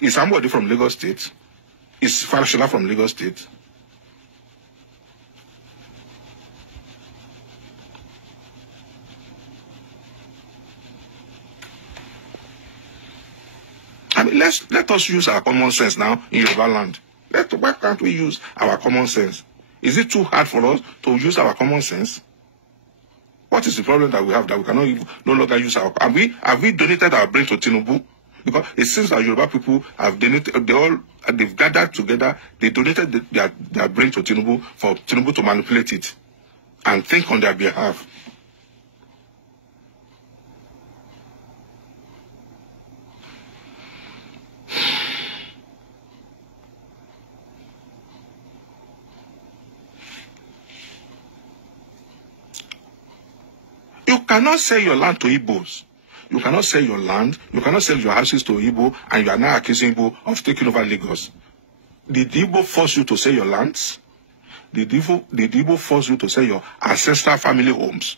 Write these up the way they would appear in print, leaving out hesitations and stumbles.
Is somebody from Lagos State? Is Fashola from Lagos State? I mean, let us use our common sense now in Yoruba land. Why can't we use our common sense? Is it too hard for us to use our common sense? What is the problem that we have that we cannot even, no longer use our? Have we donated our brain to Tinubu? Because it seems that Yoruba people have donated. They've gathered together. They donated their brain to Tinubu for Tinubu to manipulate it and think on their behalf. You cannot sell your land to Igbos. You cannot sell your land. You cannot sell your houses to Igbo, and you are now accusing Igbo of taking over Lagos. Did Igbo force you to sell your lands? Did Igbo force you to sell your ancestral family homes?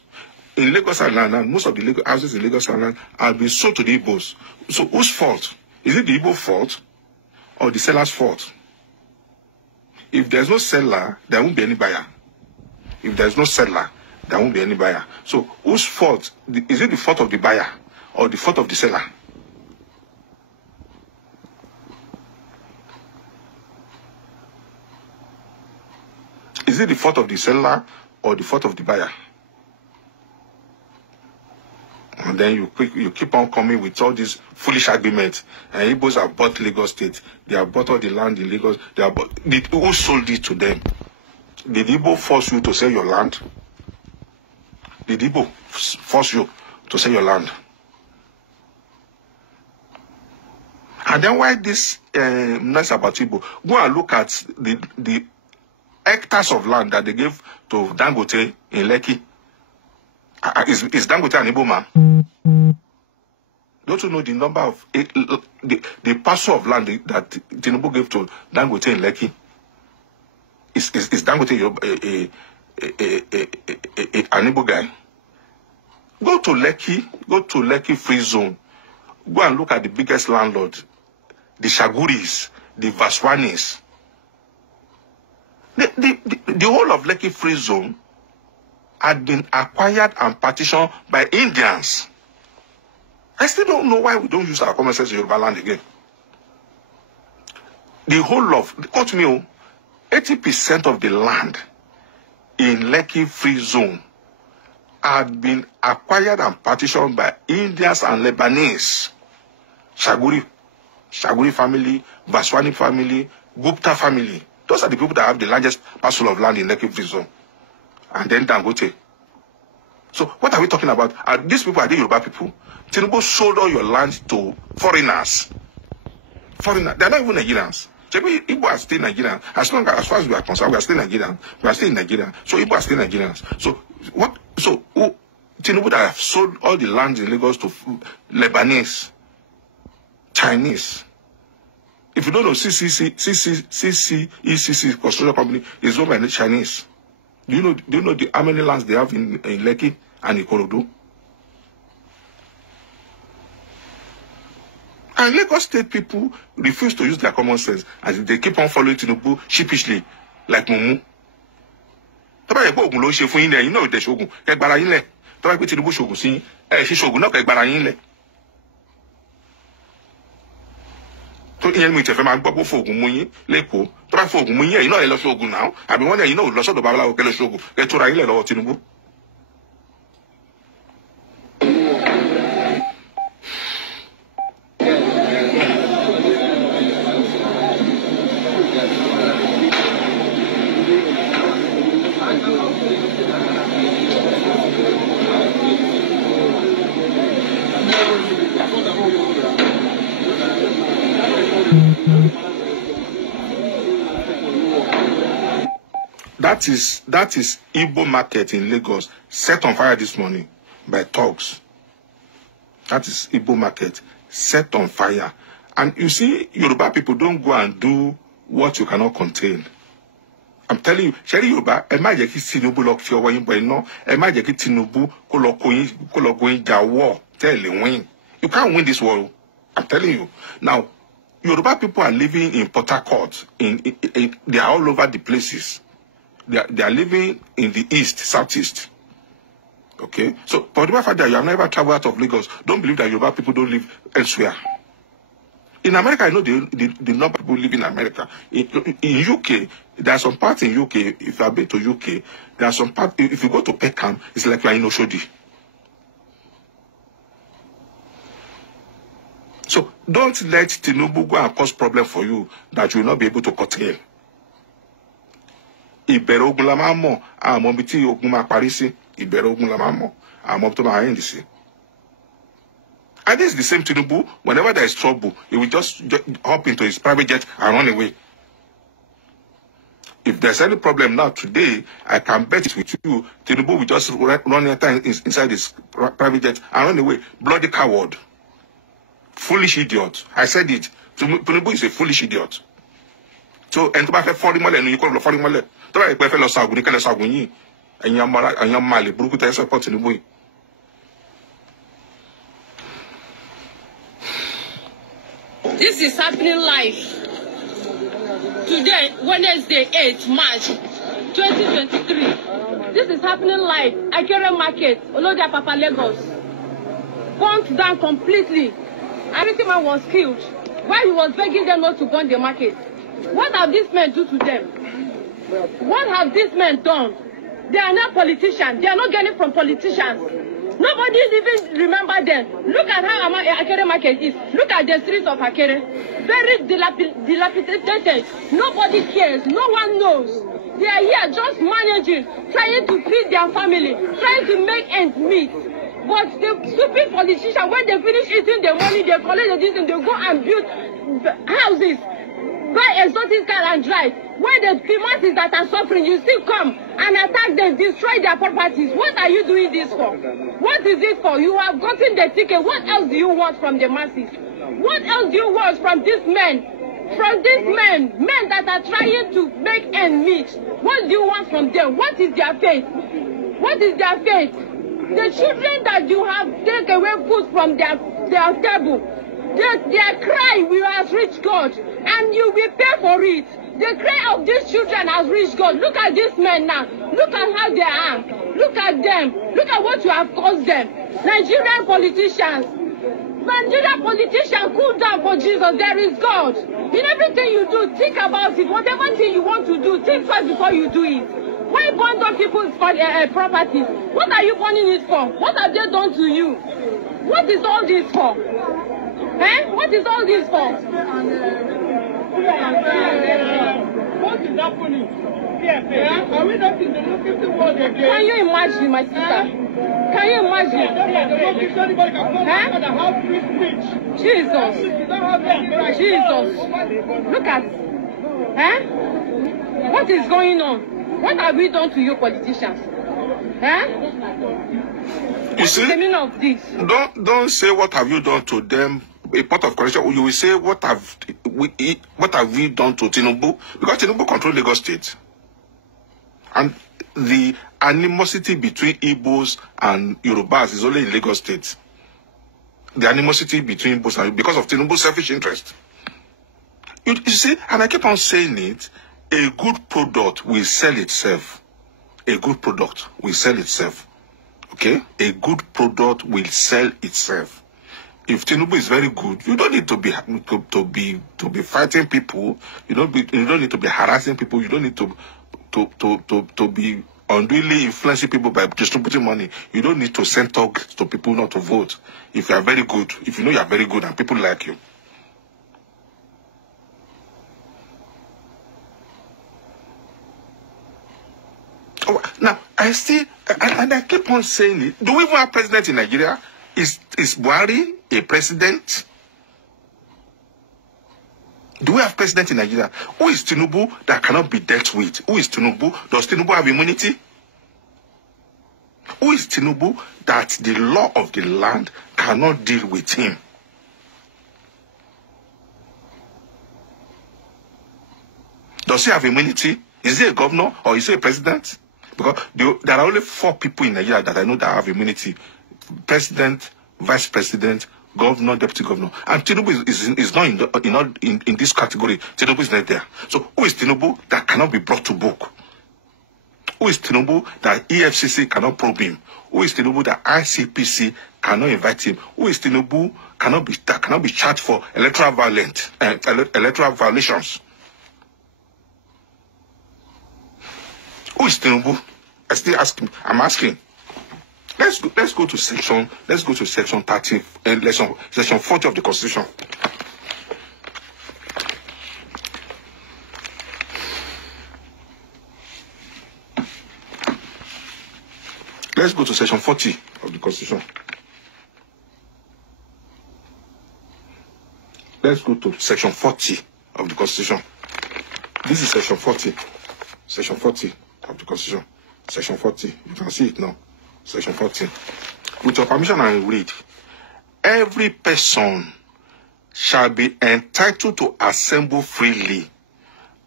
In Lagos Island, most of the houses in Lagos Island have been sold to the Igbos. So whose fault? Is it the Igbo fault or the seller's fault? If there's no seller, there won't be any buyer. If there's no seller, there won't be any buyer. So whose fault? Is it the fault of the buyer or the fault of the seller? Is it the fault of the seller or the fault of the buyer? And then you keep on coming with all these foolish arguments. And Igbos have bought Lagos State. They have bought all the land in Lagos. Who sold it to them? Did Igbo force you to sell your land? Did Igbo force you to sell your land? And then why this nice about Igbo? Go and look at the hectares of land that they gave to Dangote in Lekki. Is Dangote an Igbo man? Don't you know the number of the parcel of land that Tinubu gave to Dangote in Lekki? Is Dangote an Igbo guy? Go to Lekki Free Zone. Go and look at the biggest landlord, the Shaguris, the Vaswanis. The whole of Lekki Free Zone had been acquired and partitioned by Indians. I still don't know why we don't use our common sense in Yoruba land again. The whole of, quote me, 80% of the land in Lekki Free Zone had been acquired and partitioned by Indians and Lebanese. Shaguri family, Vaswani family, Gupta family. Those are the people that have the largest parcel of land in Lekki Free Zone. And then Dangote. So what are we talking about? These people are the Yoruba people. Tinubu sold all your land to foreigners. Foreigners. They are not even Nigerians. Igbo are still Nigerians. As far as we are concerned, we are still Nigerians. We are still in Nigeria. So Igbo are still Nigerians. So what? So Tinubu that have sold all the lands in Lagos to Lebanese, Chinese. If you don't know, ECC construction company is owned by the Chinese. Do you know how many lands they have in Lekki and Ikorodu? And Lagos State people refuse to use their common sense as they keep on following Tinubu sheepishly, like Mumu. You know the shogun. Tinubu shogun see, shogun not shogun. So ìyẹn mi tẹ̀fẹ́ máa gbọ́ pé fóògùn mú yín lẹ́kọ̀ọ́ tó bá fóògùn mú yín ẹ̀yin náà ẹ lọ sóògùn náà àbí wọ́n ní ẹ̀yin náà lọ sọ́dọ̀ babaláwo kẹ́ lọ sóògùn ẹ tóra yín lẹ̀ lọ́wọ́ Tinubu. That is Igbo market in Lagos set on fire this morning by thugs. That is Igbo market set on fire. And you see, Yoruba people don't go and do what you cannot contain. I'm telling you, Sherry Yoruba, ẹ má jẹ́ kí Tinubu lọ fi ọwọ́ yín bọ iná, ẹ má jẹ́ kí Tinubu kó lọ kó yín jà war, tell you win. You can't win this war. I'm telling you. Now, Yoruba people are living in Port Harcourt. They are all over the places. They are living in the east, southeast. Okay? So, for the fact that you have never traveled out of Lagos, don't believe that Yoruba people don't live elsewhere. In America, I know the number of people live in America. In UK, there are some parts in UK, if you have been to UK, there are some parts, if you go to Peckham, it's like you are in Oshodi. So don't let Tinubu go and cause problem for you that you will not be able to curtail. Ìbẹ̀rẹ̀ ogun la máa mọ̀, àmọ́ bí tí ogun máa parí sí, ìbẹ̀rẹ̀ ogun la máa mọ̀, àmọ́ tó máa end sí. And this is the same Tinubu, whenever there is trouble, he will just hop into his private jet and run away. If there's any problem now today, I can bet it with you, Tinubu will just run inside his private jet and run away. Bloody coward. Foolish idiot. I said it. Tinubu is a foolish idiot. So, and to buy $40 million, you call $40 million. To buy $40 million, you can't say you. And you're Mali, Brukuta support Tinubu. This is happening live. Today, Wednesday, 8th March 2023. This is happening live. Akere Market, Olodia Papa Lagos. Burnt down completely. Everything man was killed. While he was begging them not to burn the market. What have these men do to them? What have these men done? They are not politicians. They are not getting from politicians. Nobody even remember them. Look at how Akere Market is. Look at the streets of Akere. Very dilapidated. Nobody cares. No one knows. They are here just managing, trying to feed their family, trying to make ends meet. But the stupid politicians, when they finish eating the money, they collect the distance, they go and build houses, buy exotic car and drive. When the masses that are suffering, you still come and attack them, destroy their properties. What are you doing this for? What is it for? You have gotten the ticket. What else do you want from the masses? What else do you want from these men? From these men that are trying to make ends meet. What do you want from them? What is their fate? What is their fate? The children that you have taken away food from their table, their cry will has reached God, and you will pay for it. The cry of these children has reached God. Look at these men now. Look at how they are. Look at them. Look at what you have caused them. Nigerian politicians, cool down for Jesus. There is God. In everything you do, think about it. Whatever thing you want to do, think first before you do it. Why burn down people's properties? What are you burning it for? What have they done to you? What is all this for? Eh? What is all this for? What is happening? Are we not in the looking world again? Can you imagine, my sister? Can you imagine? Jesus. Jesus. Look at. What is going on? What have we done to you politicians? You see, the meaning of this? Don't say what have you done to them. A part of correction, you will say what have we done to Tinubu, because Tinubu controls Lagos State, and the animosity between Igbos and Yorubas is only in Lagos State. The animosity between Igbos and because of Tinubu's selfish interest. You see, and I keep on saying it. A good product will sell itself. A good product will sell itself. Okay? A good product will sell itself. If Tinubu is very good, you don't need to be fighting people. You don't need to be harassing people. You don't need to be unduly influencing people by distributing money. You don't need to send talk to people not to vote. If you are very good, if you know you are very good and people like you. Now, I keep on saying it. Do we even have president in Nigeria? Is Buhari a president? Do we have president in Nigeria? Who is Tinubu that cannot be dealt with? Who is Tinubu? Does Tinubu have immunity? Who is Tinubu that the law of the land cannot deal with him? Does he have immunity? Is he a governor or is he a president? Because there are only 4 people in Nigeria that I know that have immunity. President, vice president, governor, deputy governor. And Tinubu is not in this category. Tinubu is not there. So who is Tinubu that cannot be brought to book? Who is Tinubu that EFCC cannot probe him? Who is Tinubu that ICPC cannot invite him? Who is Tinubu that cannot be charged for electoral violations? Who is Tinubu? I still ask him. I'm asking. Let's go to section 30, section 40 of the Constitution. Let's go to section 40 of the Constitution. Let's go to section 40 of the Constitution. This is section 40. Section 40 of the Constitution. Section 40. You can see it now. Section 40. With your permission, I will read. Every person shall be entitled to assemble freely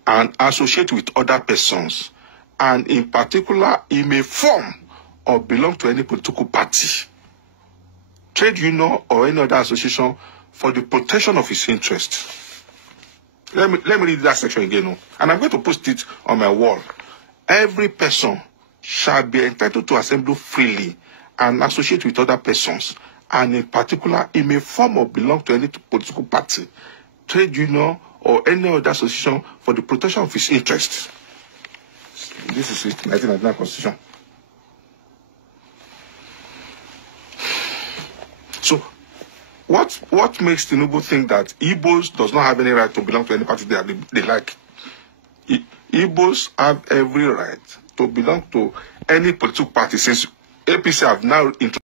and associate with other persons, and in particular, he may form or belong to any political party, trade union, or any other association for the protection of his interests. Let me read that section again, and I'm going to post it on my wall. Every person shall be entitled to assemble freely and associate with other persons, and in particular, he may form or belong to any political party, trade union, or any other association for the protection of his interests. This is it, 1999 Constitution. So, what makes Tinubu think that Igbos does not have any right to belong to any party they like? Igbos have every right to belong to any political party, since APC have now introduced